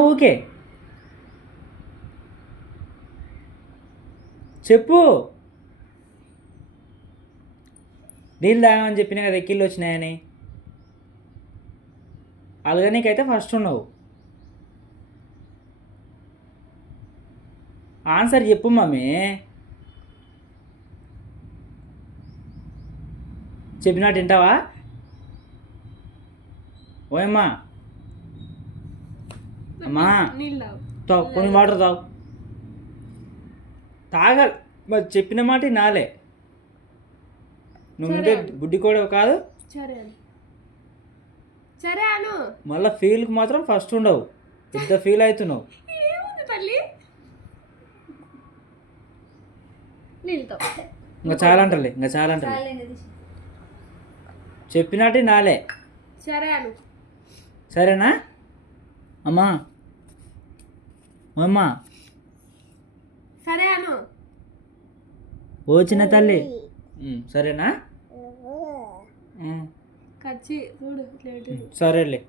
Okay చెప్పు. నీళ్ళు తాగమని చెప్పినా కదా ఎక్కిళ్ళు వచ్చినాయని. అలాగనీకైతే ఫస్ట్ ఉండవు. ఆన్సర్ చెప్పు మమ్మీ. చెప్పినట్టు వింటావా? ఓయమ్మా అమ్మా తావు, కొన్ని వాటర్ తావు. తాగాలి మరి, చెప్పిన మాట నాలే. నువ్వు ముందే బుడ్డి కూడా కాదు. మళ్ళీ ఫీల్కి మాత్రం ఫస్ట్ ఉండవు. పెద్ద ఫీల్ అవుతున్నావు. ఇంకా చాలా అంటలే, ఇంకా చాలా అంటలే. చెప్పినట్టు నాలే. సరేనా అమ్మా? అమ్మా సరే అను. ఓ చిన్న తల్లి, సరేనా? సరేలే.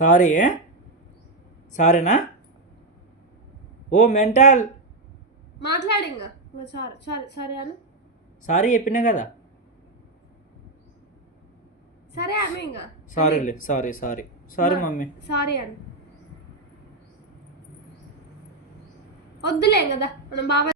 సారీ. సరేనా? ఓ మెంటల్ మాట్లాడి ఇంకా సరే అను. సారీ చెప్పినా కదా. సరే అను ఇంకా. సారీలే. Sorry sorry sorry mummy. Sorry Anu. వద్దులే కదా మనం బాబా